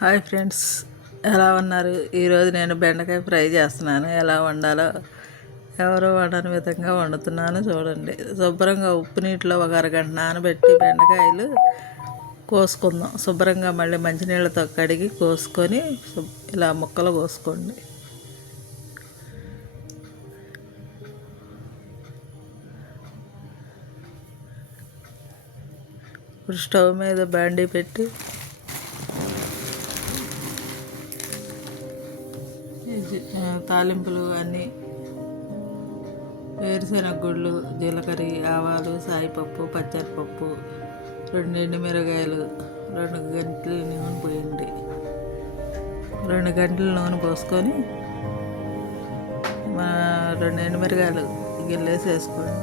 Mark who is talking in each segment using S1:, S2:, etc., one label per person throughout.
S1: Hi friends ఎలా ఉన్నారు? ఈరోజు నేను బెండకాయ ఫ్రై చేస్తున్నాను. ఎలా వండాలో ఎవరు వండని విధంగా వండుతున్నాను చూడండి. శుభ్రంగా ఉప్పు నీటిలో ఒక అరగంట నానబెట్టి బెండకాయలు కోసుకుందాం. శుభ్రంగా మళ్ళీ మంచినీళ్ళతో కడిగి కోసుకొని ఇలా ముక్కలు కోసుకోండి. ఇప్పుడు స్టవ్ మీద బాండీ పెట్టి తాలింపులు అన్నీ. వేరుశెనగ గుళ్ళు జీలకర్ర ఆవాలు సాయిపప్పు పచ్చరిపప్పు రెండు ఎండుమిరగాయలు రెండు గంటలు నూనె పోయండి రెండు గంటలు నూనె పోసుకొని మా రెండు ఎండుమిరగాయలు గిల్లేసి వేసుకోండి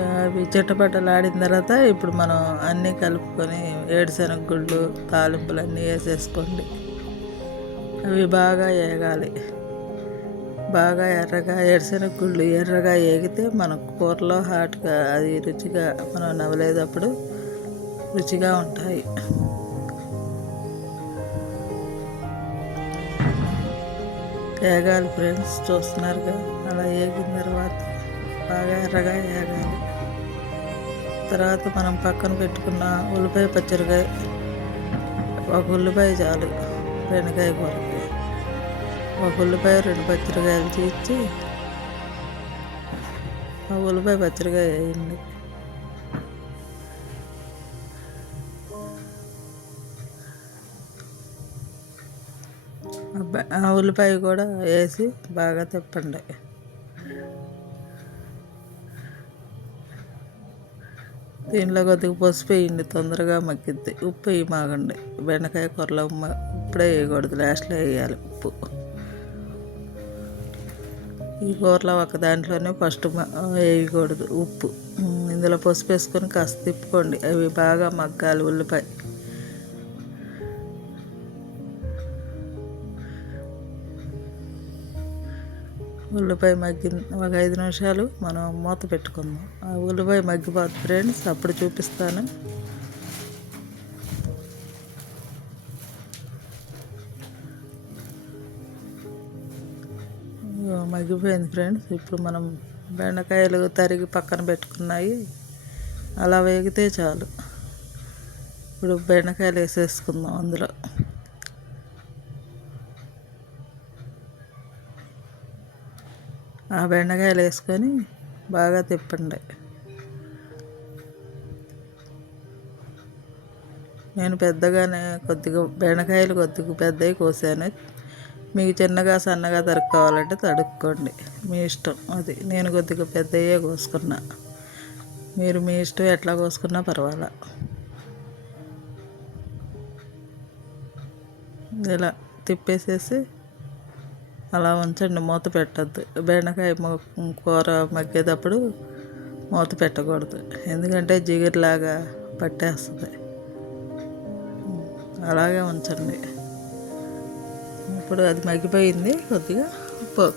S1: అవి చిట్టపట్టలు ఆడిన తర్వాత ఇప్పుడు మనం అన్నీ కలుపుకొని ఏడుశనగ గుళ్ళు తాలింపులు అన్నీ వేసేసుకోండి. అవి బాగా వేగాలి బాగా ఎర్రగా ఏడుశనగ గుళ్ళు ఎర్రగా వేగితే మన కూరలో హాట్గా అది రుచిగా మనం నవ్వలేదప్పుడు రుచిగా ఉంటాయి. వేగాలి ఫ్రెండ్స్ చూస్తున్నారుగా. అలా వేగిన తర్వాత బాగా ఎర్రగా వేగాలి తర్వాత మనం పక్కన పెట్టుకున్న ఉల్లిపాయ పచ్చడికాయ ఒక ఉల్లిపాయ చాలు బెండకాయ కూరకి. ఒక ఉల్లిపాయ రెండు పచ్చడికాయలు తీర్చి ఆ ఉల్లిపాయ పచ్చడికాయ వేయండి. ఆ ఉల్లిపాయ కూడా వేసి బాగా తిప్పండి. దీనిలో కొద్దిగా పసుపు వేయండి తొందరగా మగ్గిద్ది. ఉప్పు వేయి మాగండి బెండకాయ కూరలో ఇప్పుడే వేయకూడదు లాస్ట్లో వేయాలి ఉప్పు. ఈ కూరలో ఒక దాంట్లోనే ఫస్ట్ వేయకూడదు ఉప్పు. ఇందులో పసుపు వేసుకొని కాస్త తిప్పుకోండి. అవి బాగా మగ్గాలి ఉల్లిపాయ. ఉల్లిపాయ మగ్గిన ఒక ఐదు నిమిషాలు మనం మూత పెట్టుకుందాం. ఆ ఉల్లిపాయ మగ్గిపోతుంది ఫ్రెండ్స్ అప్పుడు చూపిస్తాను. మగ్గిపోయింది ఫ్రెండ్స్. ఇప్పుడు మనం బెండకాయలు తరిగి పక్కన పెట్టుకున్నాయి. అలా వేగితే చాలు. ఇప్పుడు బెండకాయలు వేసేసుకుందాం అందులో. ఆ బెండకాయలు వేసుకొని బాగా తిప్పండి. నేను పెద్దగానే కొద్దిగా బెండకాయలు కొద్దిగా పెద్దవి కోసాను. మీకు చిన్నగా సన్నగా తరుక్కోవాలంటే తడుక్కోండి. మీ ఇష్టం అది. నేను కొద్దిగా పెద్దయే కోసుకున్నా. మీరు మీ ఇష్టం ఎట్లా కోసుకున్నా పర్వాలా. ఇలా తిప్పేసేసి అలా ఉంచండి మూత పెట్టద్దు. బెండకాయ కూర మగ్గేటప్పుడు మూత పెట్టకూడదు. ఎందుకంటే జిగురులాగా పట్టేస్తుంది. అలాగే ఉంచండి. ఇప్పుడు అది మగ్గిపోయింది కొద్దిగా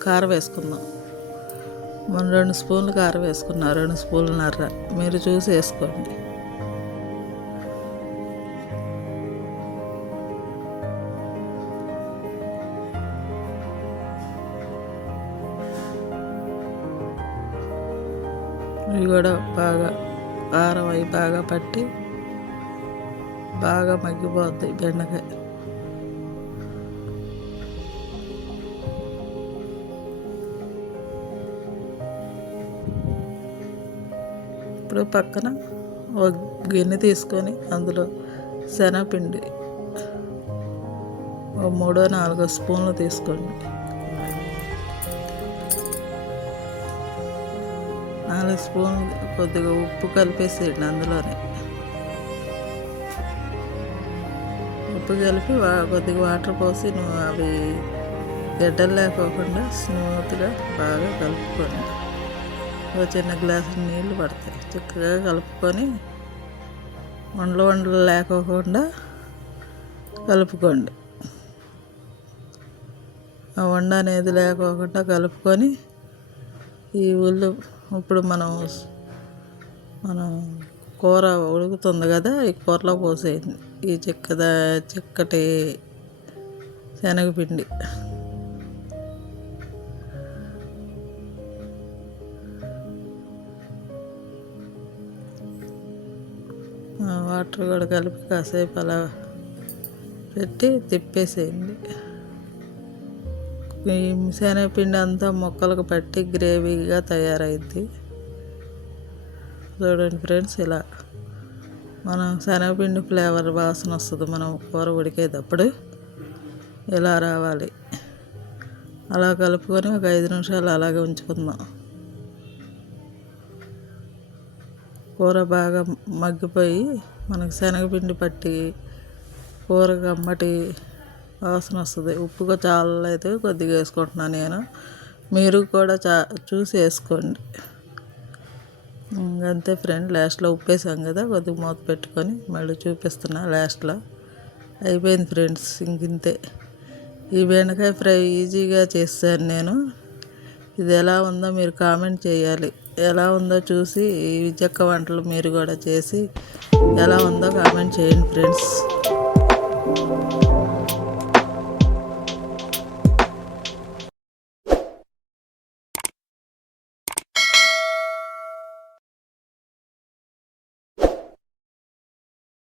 S1: కారం వేసుకుందాం. మనం రెండు స్పూన్లు కారం వేసుకున్నాం రెండు స్పూన్లు నర్ర. మీరు చూసి వేసుకోండి. ఇవి కూడా బాగా కారం అవి బాగా పట్టి బాగా మగ్గిపోద్ది బెండకాయ. ఇప్పుడు పక్కన ఒక గిన్నె తీసుకొని అందులో శనగపిండి ఒక మూడో నాలుగో స్పూన్లు తీసుకోండి. నాలుగు స్పూన్లు కొద్దిగా ఉప్పు కలిపేసేయండి అందులోనే. ఉప్పు కలిపి వా- కొద్దిగా వాటర్ పోసి నువ్వు అవి గడ్డలు లేకోకుండా స్మూత్గా బాగా కలుపుకొని ఒక చిన్న గ్లాసు నీళ్ళు పడతాయి. చక్కగా కలుపుకొని వండలు వండలు లేకోకుండా కలుపుకోండి. ఆ వండ అనేది లేకోకుండా కలుపుకొని ఈ ఉల్లి ఇప్పుడు మనం మనం కూర ఉడుకుతుంది కదా ఈ కూరలో పోసేయండి ఈ చిక్కద చిక్కటి శనగపిండి. వాటర్ కూడా కలిపి కాసేపు అలా పెట్టి తిప్పేసేయండి. ఈ శనగపిండి అంతా మొక్కలకు పట్టి గ్రేవీగా తయారైద్ది. చూడండి ఫ్రెండ్స్ ఇలా మనం శనగపిండి ఫ్లేవర్ వాసన వస్తుంది. మనం కూర ఉడికేటప్పుడు ఇలా రావాలి. అలా కలుపుకొని ఒక ఐదు నిమిషాలు అలాగే ఉంచుకుందాం. కూర బాగా మగ్గిపోయి మనకు శనగపిండి పట్టి కూర కమ్మటి వాసన వస్తుంది. ఉప్పు చాలైతే కొద్దిగా వేసుకుంటున్నాను నేను. మీరు కూడా చా చూసి వేసుకోండి. ఇంక అంతే ఫ్రెండ్ లాస్ట్లో ఉప్పు వేసాం కదా కొద్దిగా మూత పెట్టుకొని మళ్ళీ చూపిస్తున్నా లాస్ట్లో. అయిపోయింది ఫ్రెండ్స్ ఇంక ఇంతే ఈ బెండకాయ ఫ్రై ఈజీగా చేస్తాను నేను. ఇది ఎలా ఉందో మీరు కామెంట్ చేయాలి. ఎలా ఉందో చూసి ఈ చెక్క వంటలు మీరు కూడా చేసి ఎలా ఉందో కామెంట్ చేయండి ఫ్రెండ్స్.